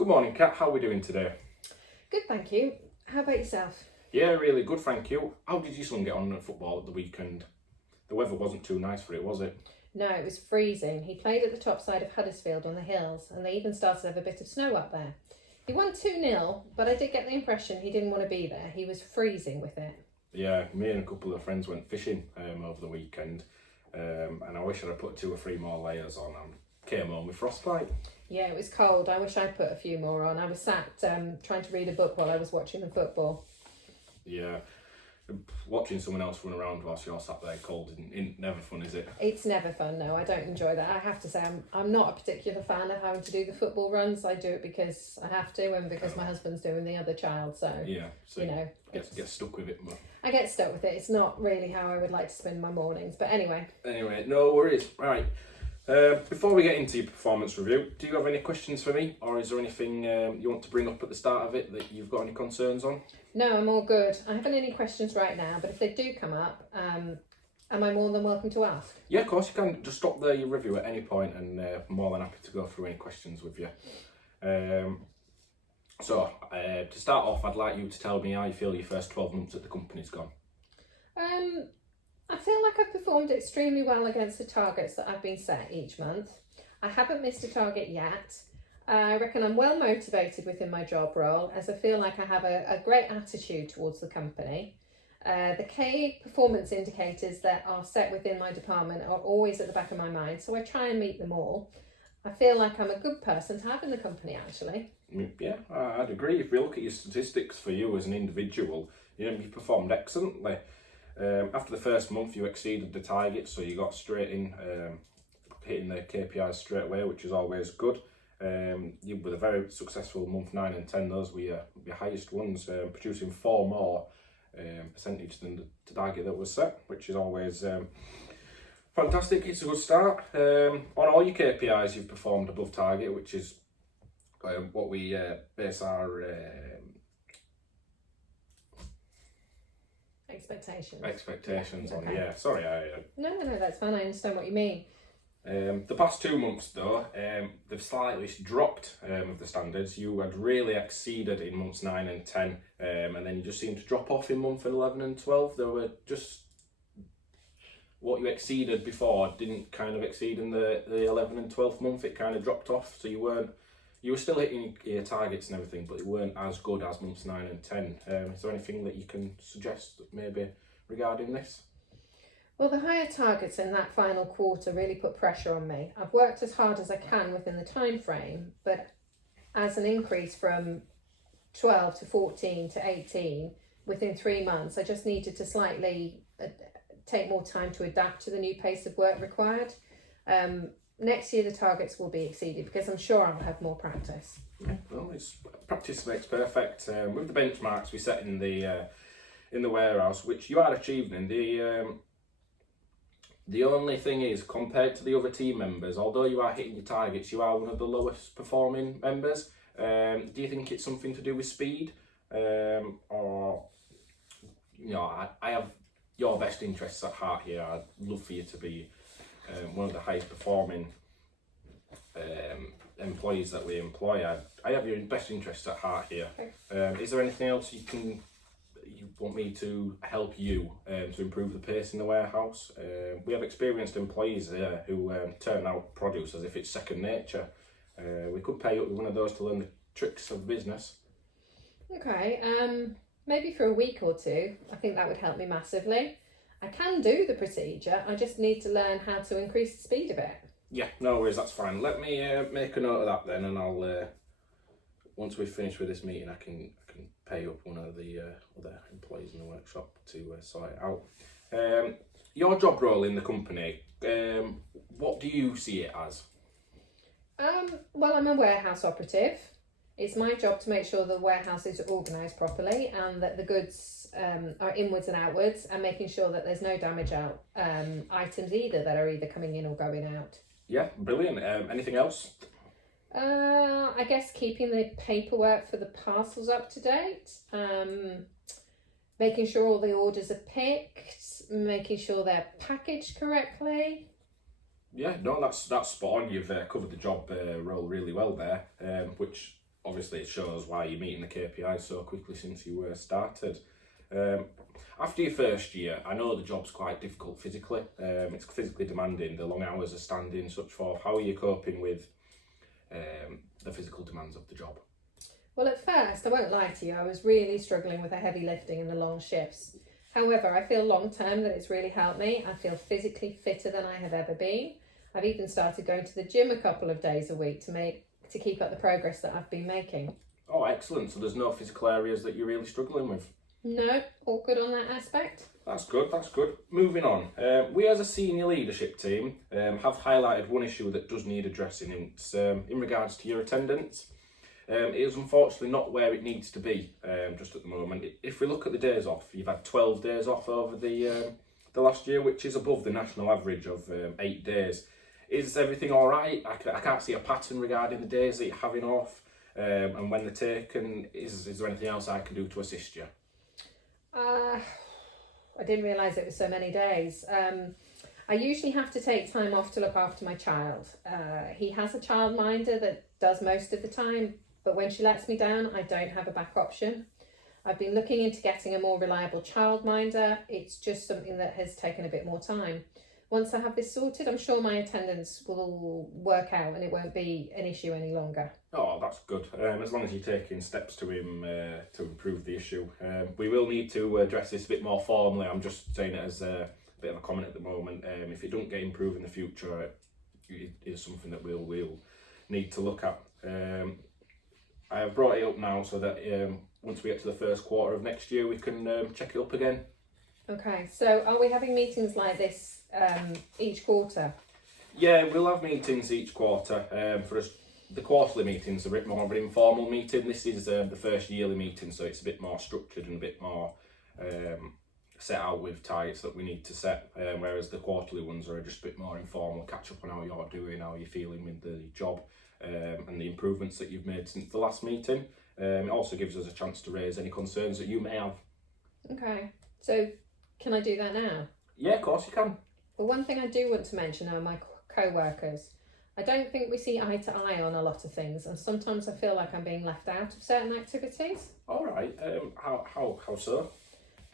Good morning, Kat. How are we doing today? Good, thank you. How about yourself? Yeah, really good, thank you. How did your son get on at football at the weekend? The weather wasn't too nice for it, was it? No, it was freezing. He played at the top side of Huddersfield on the hills, and they even started to have a bit of snow up there. He won 2-0, but I did get the impression he didn't want to be there. He was freezing with it. Yeah, me and a couple of friends went fishing over the weekend, and I wish I'd put 2 or 3 more layers on and came home with frostbite. Yeah, it was cold. I wish I'd put a few more on. I was sat trying to read a book while I was watching the football. Yeah, watching someone else run around whilst you're sat there cold isn't never fun, is it? It's never fun, no. I don't enjoy that. I have to say, I'm not a particular fan of having to do the football runs. I do it because I have to and because my husband's doing the other child. So, yeah, so you know, get stuck with it. But I get stuck with it. It's not really how I would like to spend my mornings. But anyway, no worries. Right. Before we get into your performance review, do you have any questions for me, or is there anything you want to bring up at the start of it that you've got any concerns on? no, I'm all good. I haven't any questions right now, but if they do come up, am I more than welcome to ask? Yeah, of course you can. Just stop your review at any point, and I'm more than happy to go through any questions with you. So to start off, I'd like you to tell me how you feel your first 12 months at the company's gone. I feel like I've performed extremely well against the targets that I've been set each month. I haven't missed a target yet. I reckon I'm well motivated within my job role, as I feel like I have a great attitude towards the company. The key performance indicators that are set within my department are always at the back of my mind, so I try and meet them all. I feel like I'm a good person to have in the company, actually. Yeah, I'd agree. If we look at your statistics for you as an individual, you performed excellently. After the first month, you exceeded the target, so you got straight in, hitting the KPIs straight away, which is always good. You were a very successful month 9 and 10. Those were your highest ones, producing 4 more percentage than the target that was set, which is always fantastic. It's a good start. On all your KPIs, you've performed above target, which is what we base our expectations on. Okay. Yeah, sorry. No, that's fine. I understand what you mean. The past 2 months, though, they've slightly dropped of the standards. You had really exceeded in months 9 and 10, and then you just seemed to drop off in month 11 and 12. They were just what you exceeded before didn't kind of exceed in the 11 and 12th month. It kind of dropped off, so you were still hitting your targets and everything, but they weren't as good as months 9 and 10. Is there anything that you can suggest maybe regarding this? Well, the higher targets in that final quarter really put pressure on me. I've worked as hard as I can within the time frame, but as an increase from 12 to 14 to 18 within 3 months, I just needed to slightly take more time to adapt to the new pace of work required. Next year the targets will be exceeded because I'm sure I'll have more practice. Yeah, well, practice makes perfect. With the benchmarks we set in the warehouse, which you are achieving, the only thing is, compared to the other team members, although you are hitting your targets, you are one of the lowest performing members. Do you think it's something to do with speed, or I have your best interests at heart here. I'd love for you to be one of the highest performing employees that we employ. I have your best interests at heart here. Is there anything else you want me to help you to improve the pace in the warehouse? We have experienced employees here who turn out produce as if it's second nature. We could pay up with one of those to learn the tricks of business. Okay, maybe for a week or 2. I think that would help me massively. I can do the procedure, I just need to learn how to increase the speed a bit. Yeah, no worries, that's fine. Let me make a note of that then, and I'll once we've finished with this meeting, I can pay up one of the other employees in the workshop to sort it out. Your job role in the company, what do you see it as? Well, I'm a warehouse operative. It's my job to make sure the warehouse is organised properly and that the goods are inwards and outwards, and making sure that there's no damage out items either that are either coming in or going out. Yeah, brilliant. Anything else? I guess keeping the paperwork for the parcels up to date, making sure all the orders are picked, making sure they're packaged correctly. Yeah, no, that's spot on. You've covered the job role really well there, which obviously it shows why you're meeting the KPIs so quickly since you started. After your first year, I know the job's quite difficult physically. It's physically demanding, the long hours of standing, such forth. How are you coping with the physical demands of the job? Well, at first, I won't lie to you, I was really struggling with the heavy lifting and the long shifts. However, I feel long term that it's really helped me. I feel physically fitter than I have ever been. I've even started going to the gym a couple of days a week to keep up the progress that I've been making. Oh, excellent. So there's no physical areas that you're really struggling with? No, all good on that aspect. That's good, that's good. Moving on. We as a senior leadership team have highlighted one issue that does need addressing. It's in regards to your attendance. It is unfortunately not where it needs to be just at the moment. If we look at the days off, you've had 12 days off over the last year, which is above the national average of 8 days. Is everything all right? I can't see a pattern regarding the days that you're having off and when they're taken. Is there anything else I can do to assist you? I didn't realise it was so many days. I usually have to take time off to look after my child. He has a childminder that does most of the time, but when she lets me down, I don't have a back option. I've been looking into getting a more reliable childminder. It's just something that has taken a bit more time. Once I have this sorted, I'm sure my attendance will work out and it won't be an issue any longer. Oh, that's good. As long as you're taking steps to improve the issue. We will need to address this a bit more formally. I'm just saying it as a bit of a comment at the moment. If it don't get improved in the future, it is something that we'll need to look at. I have brought it up now so that once we get to the first quarter of next year, we can check it up again. Okay, so are we having meetings like this each quarter? Yeah, we'll have meetings each quarter. For us, the quarterly meetings are a bit more of an informal meeting. This is the first yearly meeting, so it's a bit more structured and a bit more set out with targets that we need to set. Whereas the quarterly ones are just a bit more informal, catch up on how you're doing, how you're feeling with the job, and the improvements that you've made since the last meeting. It also gives us a chance to raise any concerns that you may have. Okay, so can I do that now? Yeah, of course you can. Well, one thing I do want to mention are my co-workers. I don't think we see eye to eye on a lot of things, and sometimes I feel like I'm being left out of certain activities. All right. How so?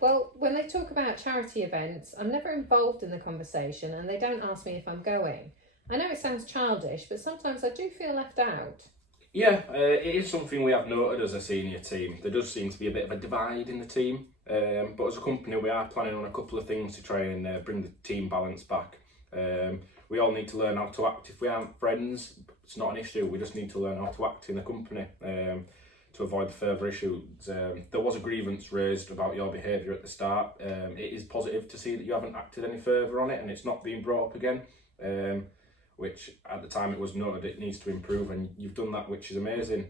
Well, when they talk about charity events, I'm never involved in the conversation and they don't ask me if I'm going. I know it sounds childish, but sometimes I do feel left out. Yeah, it is something we have noted as a senior team. There does seem to be a bit of a divide in the team, but as a company we are planning on a couple of things to try and bring the team balance back. We all need to learn how to act if we aren't friends. It's not an issue, we just need to learn how to act in a company to avoid further issues. There was a grievance raised about your behaviour at the start. It is positive to see that you haven't acted any further on it and it's not being brought up again. Which at the time it was noted it needs to improve, and you've done that, which is amazing.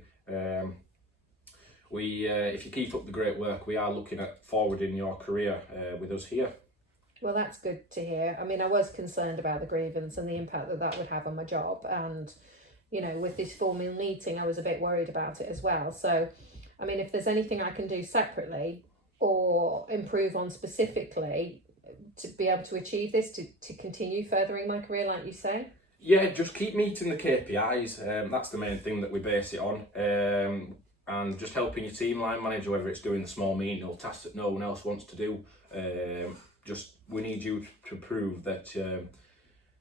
If you keep up the great work, we are looking at forwarding your career with us here. Well, that's good to hear. I mean, I was concerned about the grievance and the impact that that would have on my job, and you know, with this formal meeting, I was a bit worried about it as well. So, I mean, if there's anything I can do separately or improve on specifically to be able to achieve this, to continue furthering my career, like you say. Yeah, just keep meeting the KPIs. That's the main thing that we base it on. And just helping your team line manager, whether it's doing the small menial tasks that no one else wants to do. We need you to prove that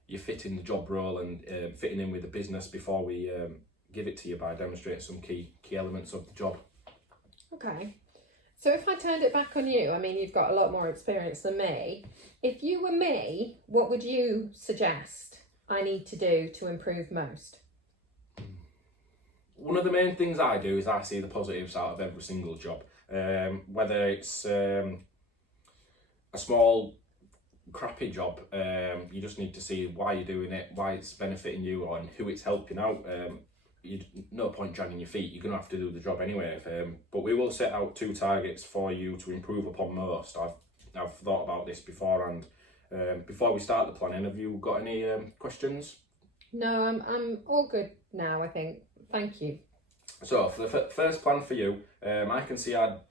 you're fitting the job role and fitting in with the business before we give it to you by demonstrating some key elements of the job. Okay. So if I turned it back on you, I mean, you've got a lot more experience than me. If you were me, what would you suggest I need to do to improve most? One of the main things I do is I see the positives out of every single job. Whether it's a small crappy job, you just need to see why you're doing it, why it's benefiting you, and who it's helping out. No point dragging your feet, you're going to have to do the job anyway. But we will set out 2 targets for you to improve upon most. I've thought about this beforehand. Before we start the planning, have you got any questions? No, I'm all good now, I think. Thank you. So for the first plan for you, I can see our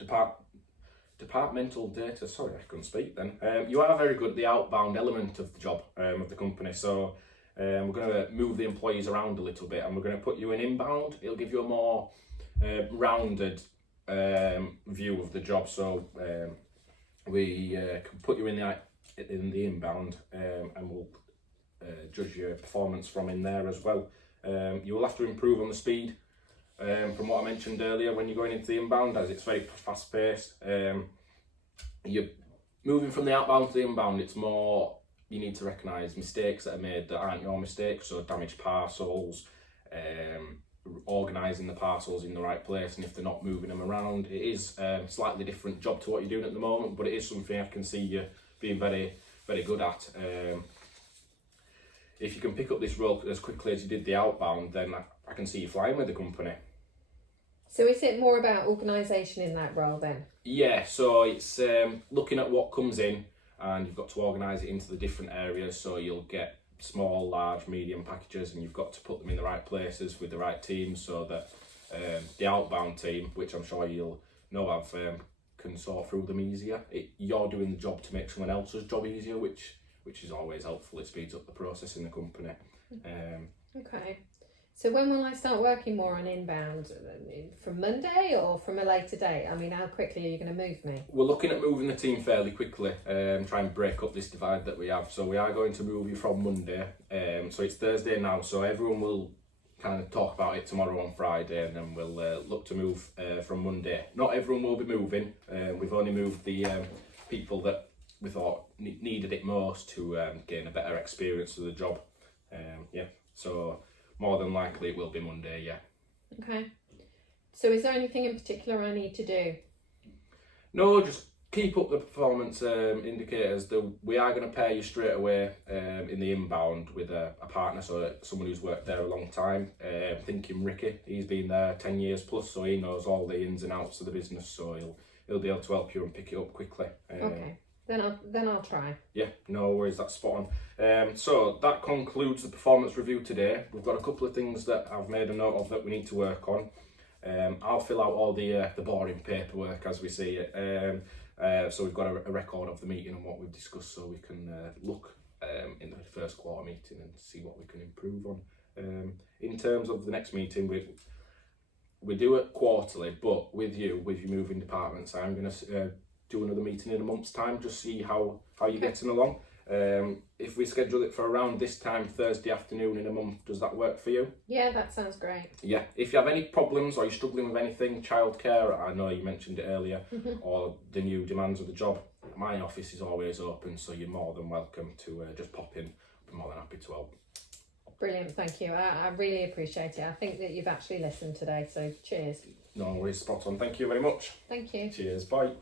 departmental data. Sorry, I couldn't speak then. You are very good at the outbound element of the job of the company. So we're going to move the employees around a little bit, and we're going to put you in inbound. It'll give you a more rounded view of the job. So we can put you in the inbound, and we'll judge your performance from in there as well. You will have to improve on the speed. From what I mentioned earlier, when you're going into the inbound, as it's very fast paced, you're moving from the outbound to the inbound. It's more, you need to recognise mistakes that are made that aren't your mistakes, so damaged parcels, organising the parcels in the right place, and if they're not moving them around. It is a slightly different job to what you're doing at the moment, but it is something I can see you being very, very good at. If you can pick up this role as quickly as you did the outbound, then I can see you flying with the company. So is it more about organisation in that role then? Yeah, so it's looking at what comes in, and you've got to organise it into the different areas. So you'll get small, large, medium packages, and you've got to put them in the right places with the right teams, so that the outbound team, which I'm sure you'll know can sort through them easier. You're doing the job to make someone else's job easier, which is always helpful. It speeds up the process in the company. Okay. So when will I start working more on inbound? From Monday or from a later date? I mean, how quickly are you going to move me? We're looking at moving the team fairly quickly, try and break up this divide that we have. So we are going to move you from Monday. So it's Thursday now, so everyone will kind of talk about it tomorrow on Friday, and then we'll look to move from Monday. Not everyone will be moving. We've only moved the people that we thought needed it most to gain a better experience of the job. So more than likely it will be Monday, yeah. Okay. So is there anything in particular I need to do? No, just keep up the performance indicators. We are going to pair you straight away in the inbound with a partner, so someone who's worked there a long time. Thinking Ricky, he's been there 10 years plus, so he knows all the ins and outs of the business, so he'll be able to help you and pick it up quickly. Okay. Then I'll try. Yeah, no worries, that's spot on. So that concludes the performance review today. We've got a couple of things that I've made a note of that we need to work on. I'll fill out all the boring paperwork as we see it. So we've got a record of the meeting and what we've discussed, so we can look in the first quarter meeting and see what we can improve on. In terms of the next meeting, we do it quarterly, but with you moving departments, I'm going to do another meeting in a month's time, just see how you're getting along. If we schedule it for around this time, Thursday afternoon in a month, does that work for you? Yeah, that sounds great. Yeah, if you have any problems or you're struggling with anything, childcare, I know you mentioned it earlier, or the new demands of the job, my office is always open, so you're more than welcome to just pop in. I'll be more than happy to help. Brilliant, thank you. I really appreciate it. I think that you've actually listened today, so cheers. No worries, spot on. Thank you very much. Thank you. Cheers, bye.